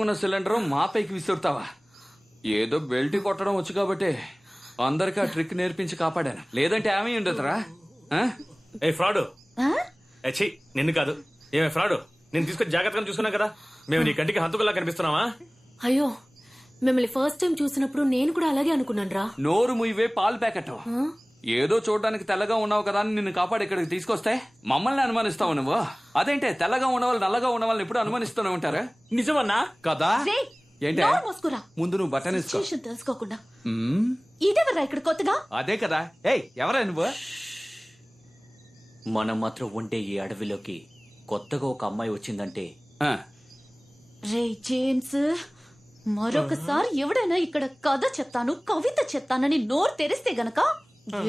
పట్టుకున్న సిలిండర్ మా పైకి విసురుతావా? ఏదో బెల్ట్ కొట్టడం వచ్చు కాబట్టి అందరికీ ఆ ట్రిక్ నేర్పించి కాపాడాను. లేదంటే ఏమీ ఉండదురా. ఏ ఫ్రాడు, నిన్ను కాదు. ఏమే ఫ్రాడు, నేను తీసుకొని జాగ్రత్తగా చూసుకున్నా కదా. మేము నీ కంటికి హంతుకులా కనిపిస్తున్నావా? అయ్యో, మిమ్మల్ని ఫస్ట్ టైం చూసినప్పుడు నేను కూడా అలాగే అనుకున్నాను రా. నోరు ముయ్యవే పాలు ప్యాకెట్. ఏదో చూడడానికి తెల్లగా ఉన్నావు కదా అని నిన్ను కాపాడి ఇక్కడికి తీసుకొస్తే మమ్మల్ని అనుమానిస్తావు నువ్వు. అదేంటే తెల్లగా ఉన్నవాళ్ళు నల్లగా ఉన్న వాళ్ళని ఎప్పుడు అనుమానిస్తూనే ఉంటారా? నిజమన్నా కదా? ఏంటి ముందు నువ్వు బటన్ తెలుసుకోకుండా మ్మ్. ఇదేవరా ఇక్కడ కొత్తగా? అదే కదా. ఏయ్ ఎవరా నువ్వు? మనం మాత్రం ఉండే ఈ అడవిలోకి కొత్తగా ఒక అమ్మాయి వచ్చిందంటే ఆ, రే జేమ్స్, మరొకసారి ఎవడైనా ఇక్కడ కథ చెప్తాను కవిత చెప్తానని నోరు తెరిస్తే గనక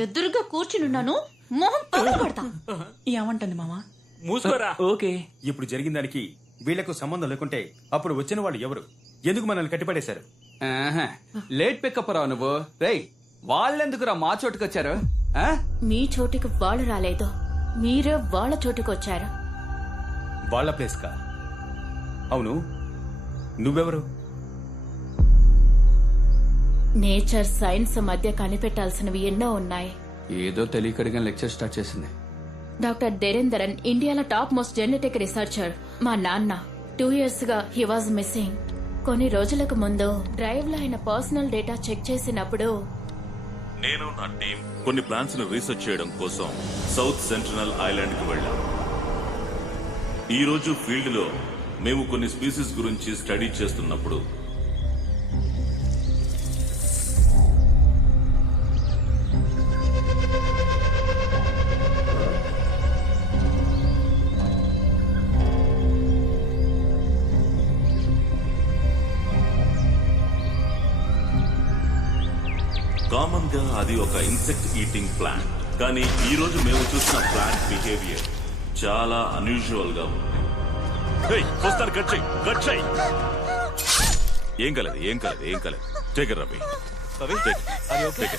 ఎదురుగా కూర్చునున్నాను, మొహం పగలగొడతా. ఏమంటుంది మామా? మూసుకోరా. ఓకే. ఇప్పుడు జరిగిన దానికి వీళ్లకు సంబంధం లేకుంటే అప్పుడు వచ్చిన వాళ్ళు ఎవరు? ఎందుకు మనల్ని కట్టిపడేశారు? ఆహా. లేట్ పికప్ రావు నువ్వు. రేయ్ వాళ్ళెందుకురా మా చోటుకొచ్చారు? ఆ? మీ చోటికి వాళ్ళు రాలేదు, మీరే వాళ్ళ చోటుకు వచ్చారు. వాళ్ళ ప్లేస్ కా? అవును, నువ్వెవరు? నేచర్ సైన్స్ మధ్య కనిపెట్టాల్సినవి ఎన్నో ఉన్నాయి. ఏదో తెలియకడిగా లెక్చర్ స్టార్ట్ చేసింది. డాక్టర్ దేరేందరన్ ఇండియాలో టాప్ మోస్ట్ జెనెటిక్ రీసెర్చర్. మా నాన్న 2 years గా హీ వాజ్ మిస్సింగ్. కొన్ని రోజులకు ముందు డ్రైవ్ లో ఆయన పర్సనల్ డేటా చెక్ చేసినప్పుడు నేను నా టీం కొన్ని ప్లాన్స్ ను రీసెర్చ్ చేయడం కోసం సౌత్ సెంట్రల్ ఐలాండ్ కి వెళ్ళాం. ఈ రోజు ఫీల్డ్ లో మేము కొన్ని స్పీసీస్ గురించి స్టడీ చేస్తున్నప్పుడు కామన్ గా అది ఒక ఇన్సెక్ట్ ఈటింగ్ ప్లాంట్. కానీ ఈ రోజు మేము చూసిన ప్లాంట్ బిహేవియర్ చాలా అన్యూజువల్ గా ఉంది. ఏం కాలేదు, ఏం కాలేదు, ఏం కాలేదు. టేక్ రవి, టేక్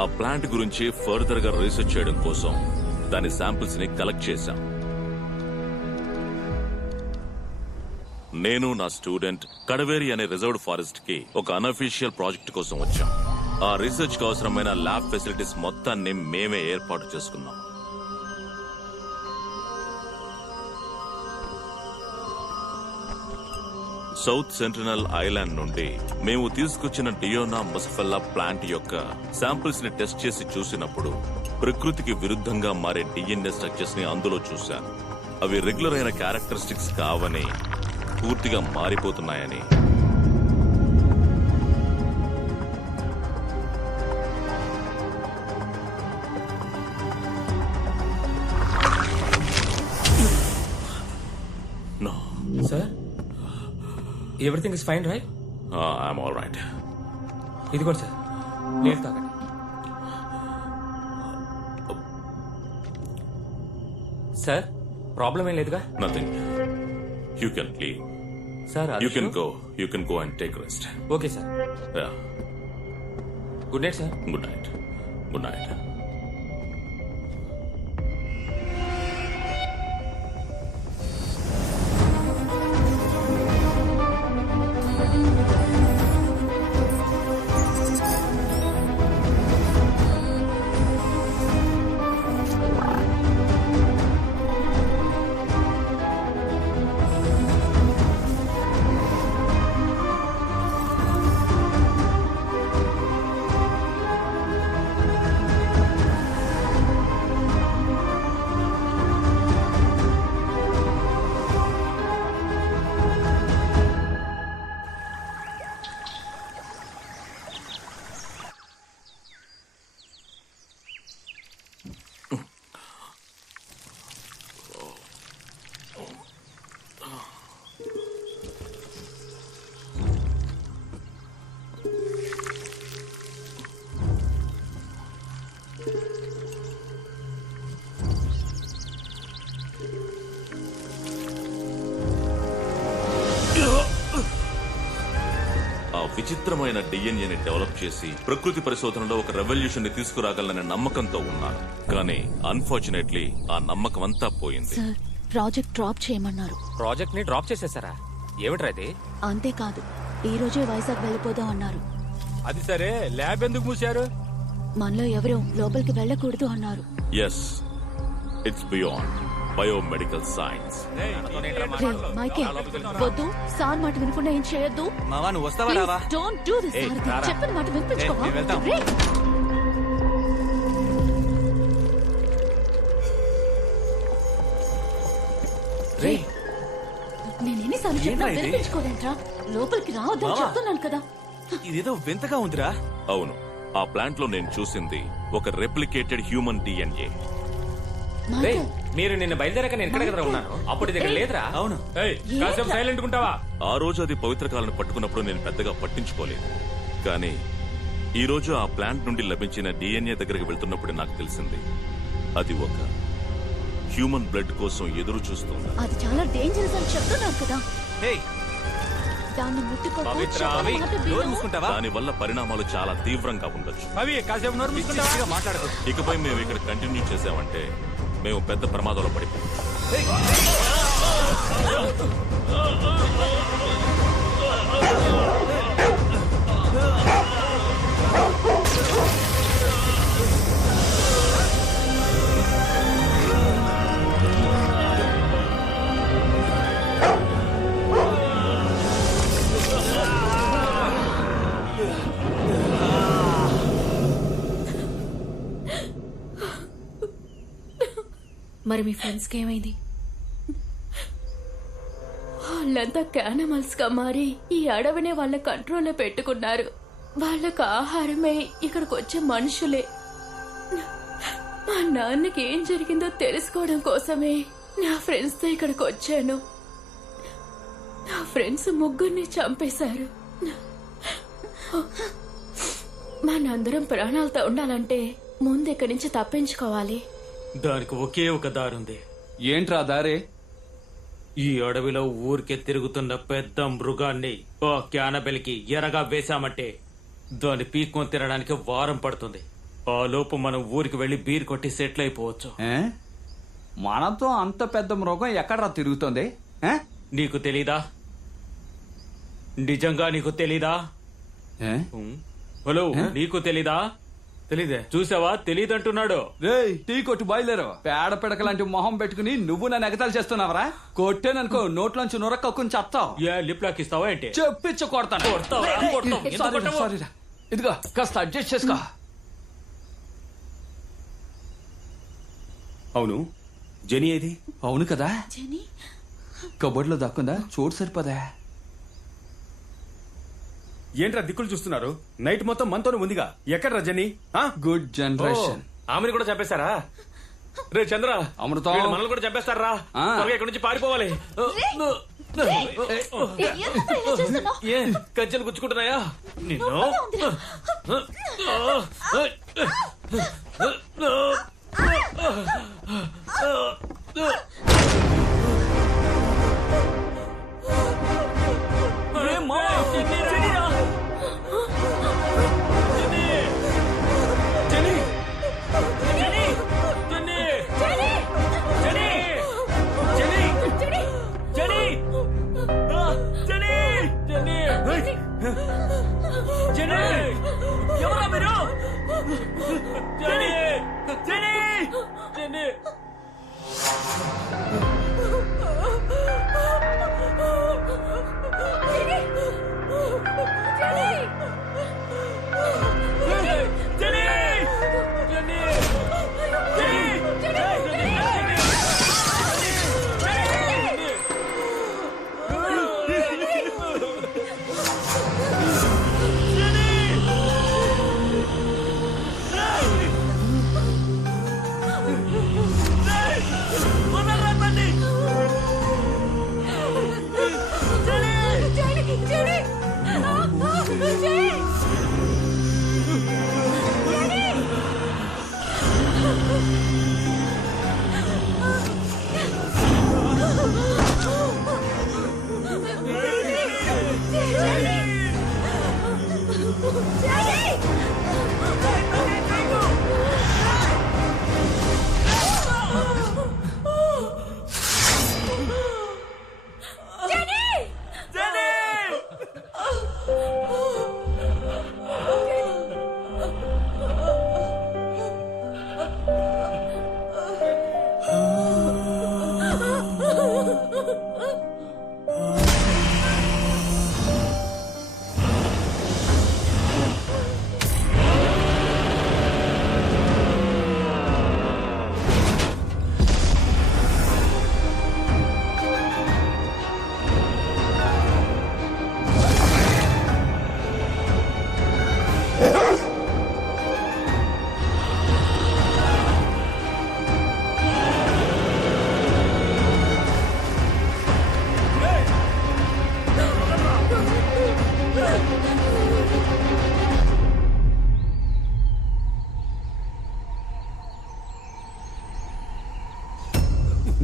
ఆ ప్లాంట్ గురించి ఫర్దర్ గా రీసెర్చ్ చేయడం కోసం దాని శాంపిల్స్ ని కలెక్ట్ చేశాం. నేను నా స్టూడెంట్ కడవేరి అనే రిజర్వ్డ్ ఫారెస్ట్ కి ఒక అన్అఫీషియల్ ప్రాజెక్ట్ కోసం వచ్చాం. ఆ రీసెర్చ్ కు అవసరమైన ల్యాబ్ ఫెసిలిటీస్ మొత్తాన్ని మేమే ఏర్పాటు చేసుకున్నాం. సౌత్ సెంట్రల్ ఐలాండ్ నుండి మేము తీసుకొచ్చిన డియోనా ముసఫెల్లా ప్లాంట్ యొక్క శాంపిల్స్ ని టెస్ట్ చేసి చూసినప్పుడు ప్రకృతికి విరుద్ధంగా మారే డిఎన్ఏ స్ట్రక్చర్స్ ని అందులో చూశాను. అవి రెగ్యులర్ అయిన క్యారెక్టరిస్టిక్స్ కావని, పూర్తిగా మారిపోతున్నాయని. No. Sir, everything is fine, right? I'm all right. ఇదిగోండి సార్, నీళ్ళు తాగండి. సార్, ప్రాబ్లం ఏం లేదుగా? Nothing. You can leave. Sir, You can go. You can go and take rest. Okay sir. Yeah. Good night sir. Good night. Good night. విచిత్రమైన డిఎన్ఏని develop చేసి ప్రకృతి పరిశోధనలో ఒక రెవల్యూషన్ ని తీసుకురాగలననే నమ్మకంతో ఉన్నాను. కానీ అన్ఫార్చునేట్లీ ఆ నమ్మకం అంతా పోయింది. సార్ ప్రాజెక్ట్ డ్రాప్ చేయమన్నారు. ప్రాజెక్ట్ ని డ్రాప్ చేసేసారా? ఏమిట్రా ఇది? అంతేకాదు ఈ రోజే వైజాగ్ వెళ్ళిపోదాం అన్నారు. అది సరే, ల్యాబ్ ఎందుకు మూసారు? మనలో ఎవరూ లోపలికి వెళ్ళకూడదు అన్నారు. Yes, it's beyond biomedical science. రే మైకే, వద్దు. సార్ మాట వినకుండా ఏం చేయొద్దు. మావా నువ్వు వస్తావా రావా? Don't do this. చెప్పిన మాట వినిపించుకోవా? మేము వెళ్తాం. రే, రే నేను ఎన్నిసార్లు చెప్పినా వినిపించుకోలేంట్రా. లోపలికి రావద్దని చెప్తున్నాను కదా. ఇదేదో వింతగా ఉందిరా. అవును, ఆ ప్లాంట్ లో నేను చూసింది ఒక రెప్లికేటెడ్ హ్యూమన్ డిఎన్ఏ. మైకేల్, మీరు నిన్న బయలుదేరాక నేను ఇక్కడ కదా ఉన్నాను. అప్పుడు ఇది ఇక్కడ లేదురా. అవును. కాసేపు సైలెంట్ ఉంటావా? ఆ రోజు అది పవిత్ర కాలను పట్టుకున్నప్పుడు నేను పెద్దగా పట్టించుకోలేదు. కానీ ఈ రోజు ఆ ప్లాంట్ నుండి లభించిన డిఎన్ఏ దగ్గరికి వెళ్తున్నప్పుడు నాకు తెలిసింది అది ఒక హ్యూమన్ బ్లడ్ కోసం ఎదురు చూస్తుంది. అది చాలా డేంజరస్ అని చెప్తున్నారు కదా. దాన్ని ముట్టుకోవద్దు. పవిత్ర, చెప్పిన అవి మాట నోరు విను. మూసుకుంటావా? దాని వల్ల పరిణామాలు చాలా తీవ్రంగా ఉండొచ్చు. అవి కాసేపు నోరు మూసుకుంటావా? మాట్లాడదు. ఇకపై మేము ఇక్కడ కంటిన్యూ చేసామంటే మేము పెద్ద ప్రమాదంలో పడిపోతాం. మరి మీ ఫ్రెండ్స్కి ఏమైంది? వాళ్ళంతా క్యానిమల్స్ గా మారి ఈ అడవిని వాళ్ళ కంట్రోల్లో పెట్టుకున్నారు. వాళ్ళకు ఆహారమే ఇక్కడికి వచ్చే మనుషులే. మా నాన్నకి ఏం జరిగిందో తెలుసుకోవడం కోసమే నా ఫ్రెండ్స్ తో ఇక్కడికి వచ్చాను. నా ఫ్రెండ్స్ ముగ్గురిని చంపేశారు. మనందరం ప్రాణాలతో ఉండాలంటే ముందు ఇక్కడి నుంచి తప్పించుకోవాలి. దానికి ఒకే ఒక దారుంది. ఏంట్రా దారే? ఈ అడవిలో ఊరికే తిరుగుతున్న పెద్ద మృగాన్ని ఆ క్యానబెల్కి ఎరగా వేశామంటే దాన్ని పీక్కొని తినడానికి వారం పడుతుంది. ఆ లోపు మనం ఊరికి వెళ్లి బీర్ కొట్టి సెటిల్ అయిపోవచ్చు. మనతో అంత పెద్ద మృగం ఎక్కడరా తిరుగుతుంది? నీకు తెలీదా? నిజంగా నీకు తెలీదా? హలో, నీకు తెలీదా? తెలీదే. చూసావా, తెలీదంటున్నాడు. రేయ్, టీ కొట్టు బయలుదేరు. పేడ పిడక లాంటి మొహం పెట్టుకుని నువ్వు నన్ను ఎగతాలు చేస్తున్నావరా? కొట్టేననుకో నోట్లోంచి నొరక్కని చెప్తావు. లిప్ లాక్ ఇస్తావా ఏంటి? చెప్పించు కొడతాను. సారీరా. ఇదిగో కాస్త అడ్జస్ట్ చేసుకో. అవును, జెనీ ఏది? అవును కదా, జెనీ కబోర్డ్ లో దాక్కుందా? చోటు సరిపోదా? ఏంట్రా దిక్కులు చూస్తున్నారు? నైట్ మొత్తం మనతోనే ఉందిగా. ఎక్కడ్రా జెనీ? Good generation. ఆమెను కూడా చంపేశారా? రే చంద్ర, అమృతం. వీళ్ళు మనల్ని కూడా చంపేస్తారా? త్వరగా ఇక్కడి నుంచి పారిపోవాలి. ఏ కజ్జలు గుచ్చుకుంటున్నాయా నిన్ను? ఎవరా మీరు?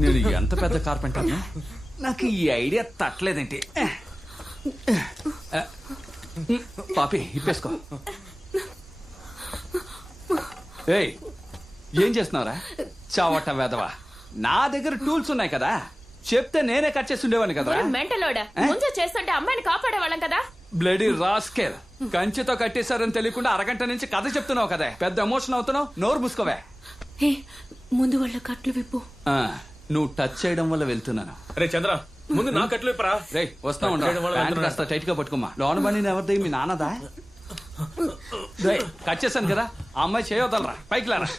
నేను ఎంత పెద్ద కార్పెంటర్ నాకు ఈ ఐడియా తట్టలేదేంటి. పాపి ఇప్పేసుకో. ఏయ్ ఏం చేస్తున్నావురా చావట వేదవా? నా దగ్గర టూల్స్ ఉన్నాయి కదా, చెప్తే నేనే కట్ చేసి ఉండేవాడిని కదరా. మెంటలోడా ముందు చేస్తుంటే అమ్మాయిని కాపాడేవాళ్ళం కదా. బ్లడీ రాస్కెల్, కంచెతో కట్టేశారని తెలియకుండా అరగంట నుంచి కథ చెప్తున్నావు కదా, పెద్ద ఎమోషన్ అవుతున్నావు. నోరు మూసుకోవే. ముందు వాళ్ళ కట్లు విప్పు. నువ్వు టచ్ చేయడం వల్ల వెళ్తున్నాను. రే చంద్ర, ముందు నా కట్లు ఇప్పరా. రే వస్తా ఉండు, కాస్త టైట్ గా పట్టుకోమా. లోన బండి ఎవరిది? మీ నాన్నదా? రే కట్ చేశాను కదా, ఆ అమ్మాయి చేయవతలరా, పైకి లారా.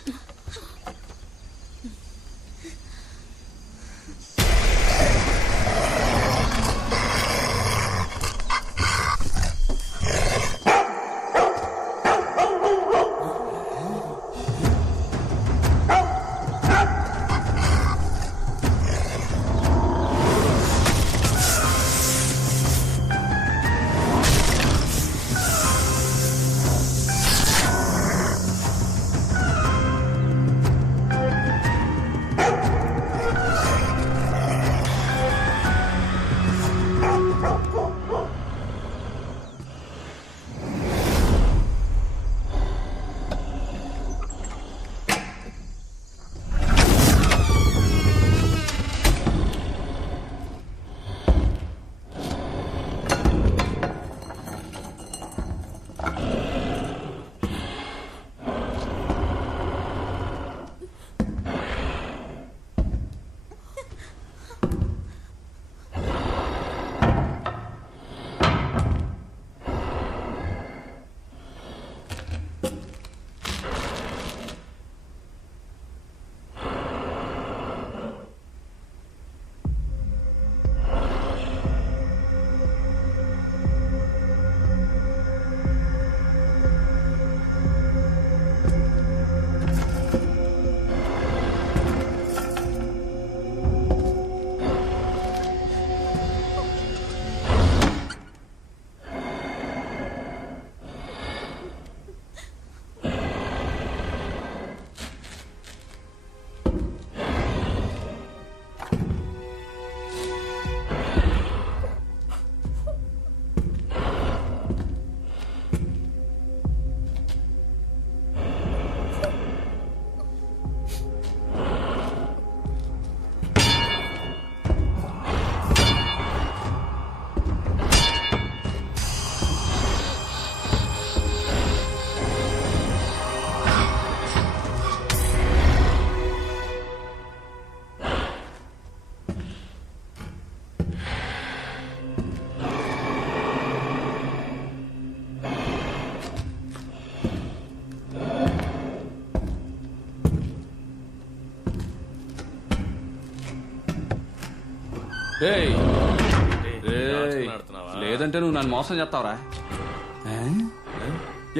లేదంటే నువ్వు నన్ను మోసం చేస్తావురా.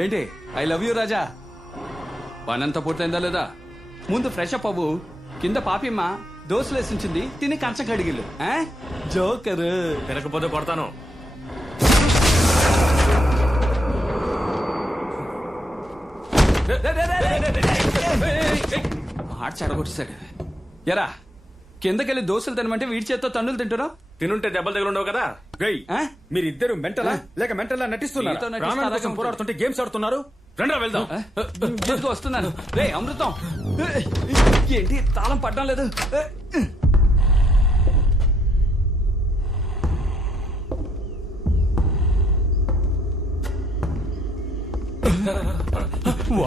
ఏంటి ఐ లవ్ యూ రాజా? పనంతా పూర్తయిందా లేదా? ముందు ఫ్రెష్ అప్ అవ్వు. కింద పాపిమ్మ దోశలేసించింది, తిని కంచ కడిగిల్లు. జోకర్ తినకపోతే కొడతాను. మాట చెడగొట్టేశాడు. ఎరా కిందకెళ్ళి దోశలు తినమంటే వీడి చేత్తో తన్నులు తింటున్నావు. తినుంటే దెబ్బలు దగ్గర ఉండవు కదా. మీరిద్దరు మెంటలా లేక మెంటలా నటిస్తున్నారు? పోరాడుతుంటే గేమ్స్ ఆడుతున్నారు. రండి వెళ్దాం. వస్తున్నాను. రే అమృతం, ఏంటి తాళం పడ్డం లేదు?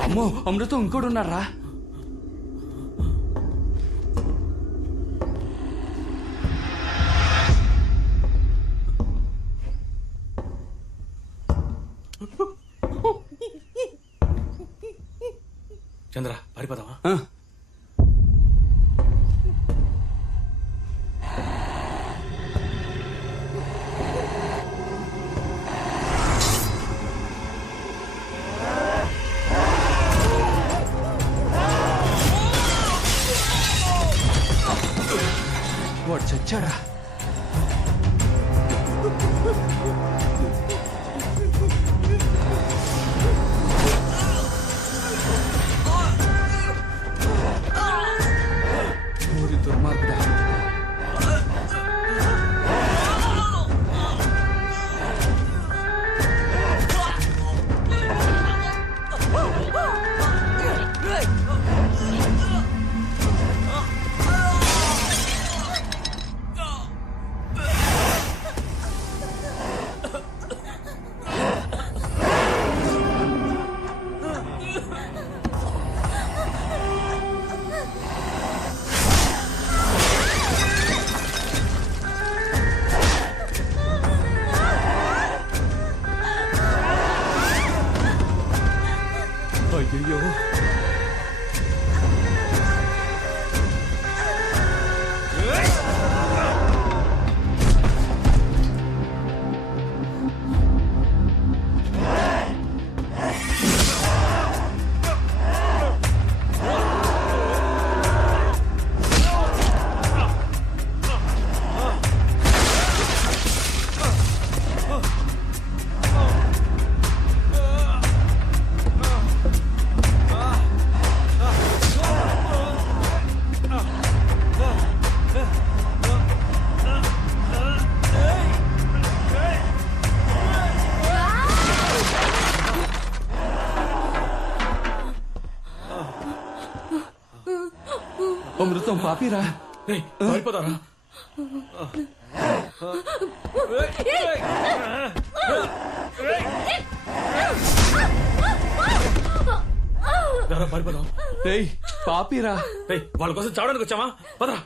అమ్మో అమృతం ఇంకోడు ఉన్నారా? చంద్ర పారిపోదామా? వాడు చచ్చాడా? దుర్మార్గుడా. అమృతం పాపిరా. అయిపోతారా? రేయ్ పాపిరా. వాళ్ళ కోసం చావడానికి వచ్చామా? పదరా.